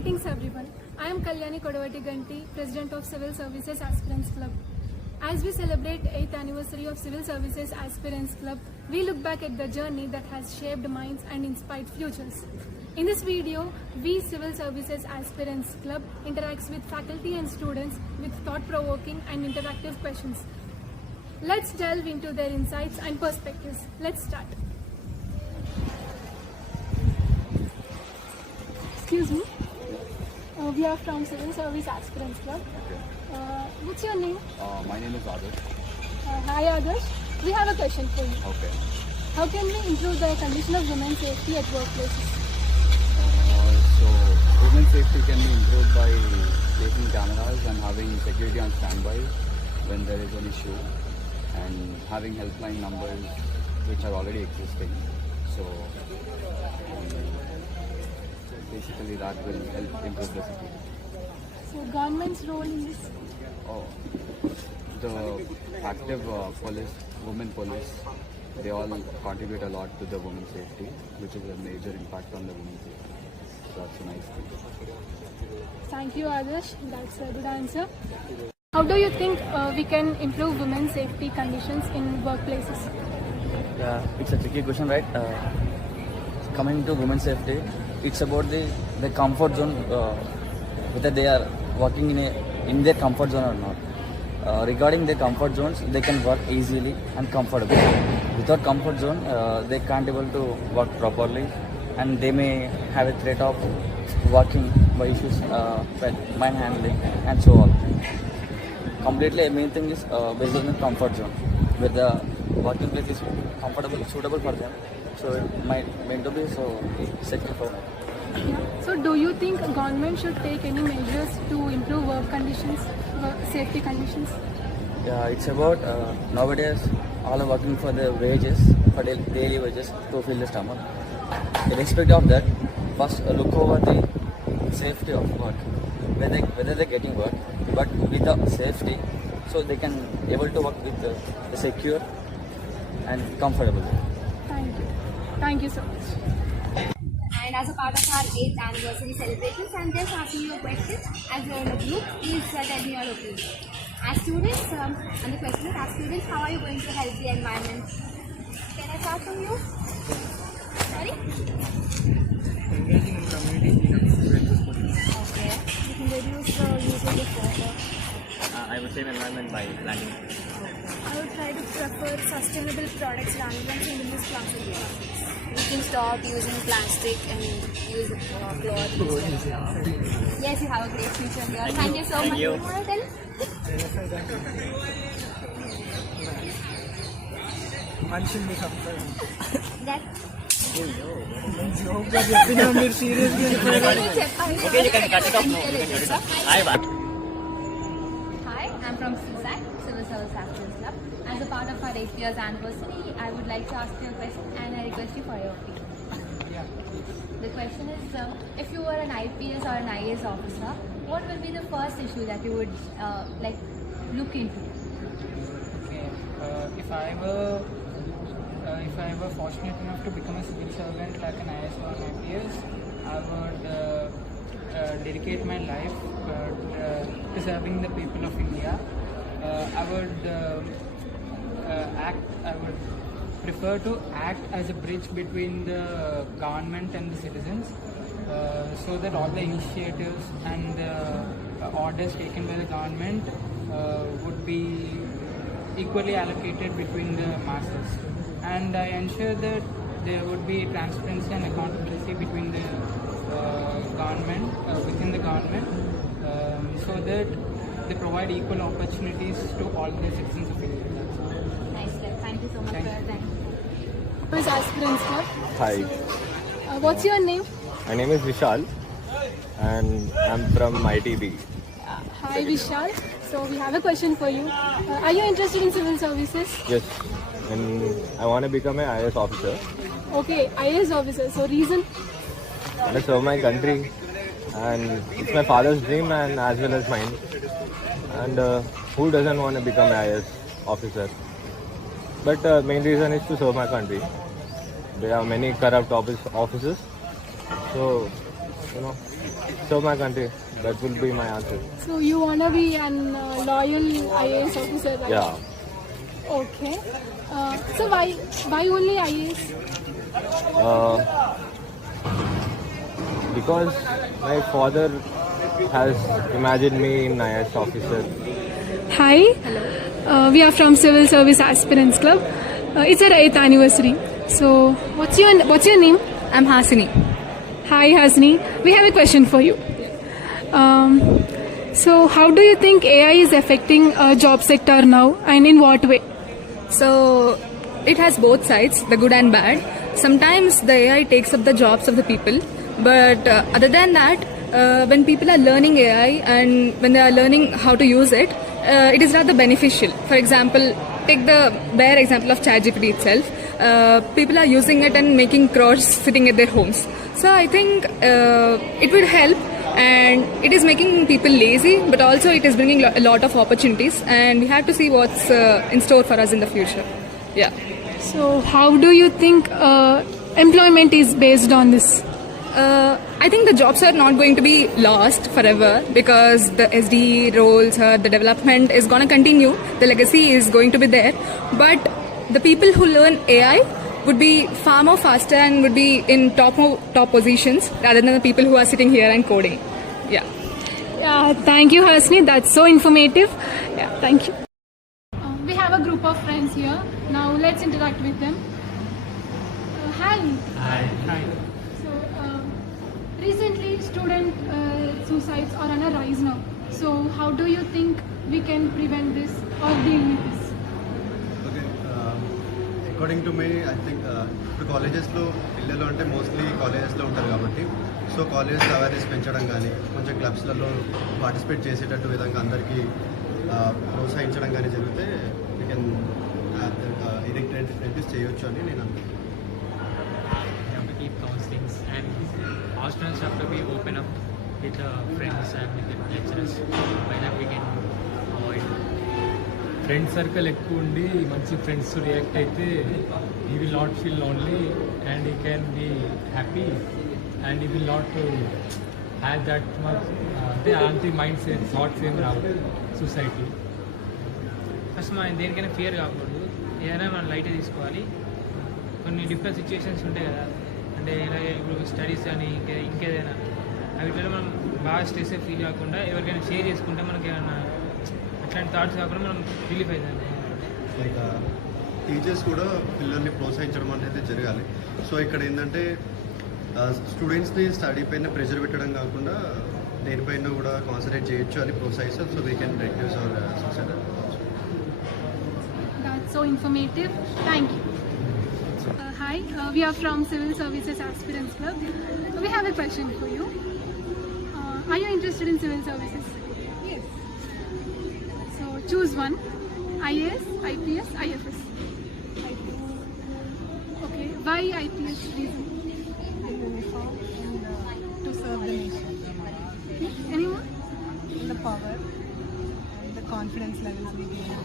Greetings everyone. I am Kalyani Kodavati Ganti, President of Civil Services Aspirants Club. As we celebrate 8th anniversary of Civil Services Aspirants Club, we look back at the journey that has shaped minds and inspired futures. In this video, we Civil Services Aspirants Club interacts with faculty and students with thought-provoking and interactive questions. Let's delve into their insights and perspectives. Let's start. Excuse me. We are from Civil Service Aspirants Club. What's your name? My name is Adarsh. Hi Adarsh. We have a question for you. Okay. How can we improve the condition of women's safety at workplaces? So, women's safety can be improved by placing cameras and having security on standby when there is an issue, and having helpline numbers which are already existing. So, basically that will help improve the security. So government's role in this? The active police, women police, they all contribute a lot to the women's safety, which is a major impact on the women's safety. So that's a nice thing. Thank you Adarsh, that's a good answer. How do you think we can improve women's safety conditions in workplaces? Yeah, it's a tricky question, right? Coming to women's safety, it's about the comfort zone, whether they are working in their comfort zone or not. Regarding their comfort zones, they can work easily and comfortably. Without comfort zone, they can't able to work properly, and they may have a threat of working by issues with mind handling and so on. Completely, the main thing is based on the comfort zone, where the working place is comfortable, suitable for them. So it might meant to be so secure for them. So do you think government should take any measures to improve work conditions, work safety conditions? Yeah, it's about nowadays all are working for the wages, for daily wages to fill the stomach. In respect of that, first look over the safety of work, whether they're getting work, but with the safety, so they can able to work with the secure and comfortable. Thank you so much. And as a part of our 8th anniversary celebrations, I'm just asking you a question. As you're in a group, please tell me your opinion. As students, and the question is, as students, how are you going to help the environment? Can I start from you? Sorry? Engaging in community cleanup. Okay. You can reduce the usage of water. I would save environment by planting. I would try to prefer sustainable products rather than single-use plastic products. You can stop using plastic and use cloth. Yes, you have a great future here. Thank you so much. you. You want to tell? మనుషుల్ని చంపడం. That. జోక్గా చెప్పినా మీరు సీరియస్గా Okay, you can cut it off now. Hi, Hi, I'm from CSAC, Civil Service Aspirants Club. As a part of our 8th year's anniversary, I would like to ask you a question and I request you for your opinion. The question is, if you were an IPS or an IAS officer, what will be the first issue that you would look into? Okay, if I were fortunate enough to become a civil servant like an IAS or an IPS, I would dedicate my life to serving the people of India. I would prefer to act as a bridge between the government and the citizens, so that all the initiatives and the orders taken by the government would be equally allocated between the masses. And I ensure that there would be transparency and accountability between the government, within the government, so that they provide equal opportunities to all the citizens of India. Nice, thank you so much for your time. Who is Aspirants Club? Hi, What's your name? my name is Vishal and I'm from ITB. Hi Vishal. So we have a question for you. Are you interested in civil services? Yes, and I want to become an IAS officer. Okay, IAS officer. So reason? I want to serve my country, and it's my father's dream and as well as mine. And who doesn't want to become an IAS officer? But main reason is to serve my country. There are many corrupt officers, so serve my country. That will be my answer. So you wanna be an loyal IAS officer, right? Yeah. Okay. So why only IAS? Because my father has imagined me in IAS officer. Hi. Hello. We are from Civil Service Aspirants Club. It's our 8th anniversary. So what's your name? I'm Hasini. Hi Hasni. We have a question for you. So how do you think AI is affecting job sector now, and in what way? So it has both sides, the good and bad. Sometimes the AI takes up the jobs of the people, but other than that, when people are learning AI and when they are learning how to use it, it is rather beneficial. For example, take the bare example of ChatGPT itself. People are using it and making crores sitting at their homes. So I think it would help, and it is making people lazy, but also it is bringing a lot of opportunities, and we have to see what's in store for us in the future. Yeah. So how do you think employment is based on this? I think the jobs are not going to be lost forever because the SD roles, the development is going to continue. The legacy is going to be there. But the people who learn AI would be far more faster and would be in top positions rather than the people who are sitting here and coding. Yeah. Yeah, thank you, Hasni. That's so informative. Yeah, thank you. We have a group of friends here. Now let's interact with them. Hi. Hi. So recently, student suicides are on a rise now. So how do you think we can prevent this or deal with this? Okay according to me I think ఇప్పుడు కాలేజెస్లో పిల్లలు అంటే mostly కాలేజెస్లో ఉంటారు కాబట్టి so colleges awareness పెంచడం కానీ కొంచెం క్లబ్స్లలో పార్టిసిపేట్ చేసేటట్టు విధంగా అందరికీ ప్రోత్సహించడం కానీ జరిగితే వీ కెన్ రెడ్యూస్ చేయొచ్చు అని నేను అనుకుంటున్నాను. To keep counselings, and all students have to be open up with the friends and with the lecturers. By that we can avoid. Friend circle ఎక్కువ ఉండి మంచి ఫ్రెండ్స్ రియాక్ట్ అయితే ఈ will not feel lonely and ఈ can be happy and ఈ will not have that much అంటే అలాంటి mind set thoughts ఏం రావు సొసైటీ. ఫస్ట్ మనం దేనికైనా ఫియర్ కాకూడదు, ఏదైనా మనం లైట్గా తీసుకోవాలి. కొన్ని డిఫరెంట్ సిచ్యువేషన్స్ ఉంటాయి కదా, అంటే ఇలాగే ఇప్పుడు స్టడీస్ కానీ ఇంకేదైనా వీటిలో మనం బాగా స్ట్రెస్ ఫీల్ కాకుండా ఎవరికైనా షేర్ చేసుకుంటే మనకి ఏమైనా అట్లాంటి థాట్స్ కాకుండా మనం రిలీఫ్ అవుతుంది. లైక్ టీచర్స్ కూడా పిల్లల్ని ప్రోత్సహించడం అనేది జరగాలి. సో ఇక్కడ ఏంటంటే స్టూడెంట్స్ని స్టడీ పైన ప్రెషర్ పెట్టడం కాకుండా దేనిపైన కూడా కాన్సన్ట్రేట్ చేయొచ్చు అని ప్రోత్సహిస్తారు. So we can reduce our society. That's so informative. Thank you. Hi, we are from Civil Services Aspirants Club. We have a question for you. Are you interested in civil services? Yes. So choose one. IAS, IPS, IFS. IPS. Okay. Why IPS reason? The uniform and to serve the nation. Okay. Anyone? The power and the confidence levels we gain.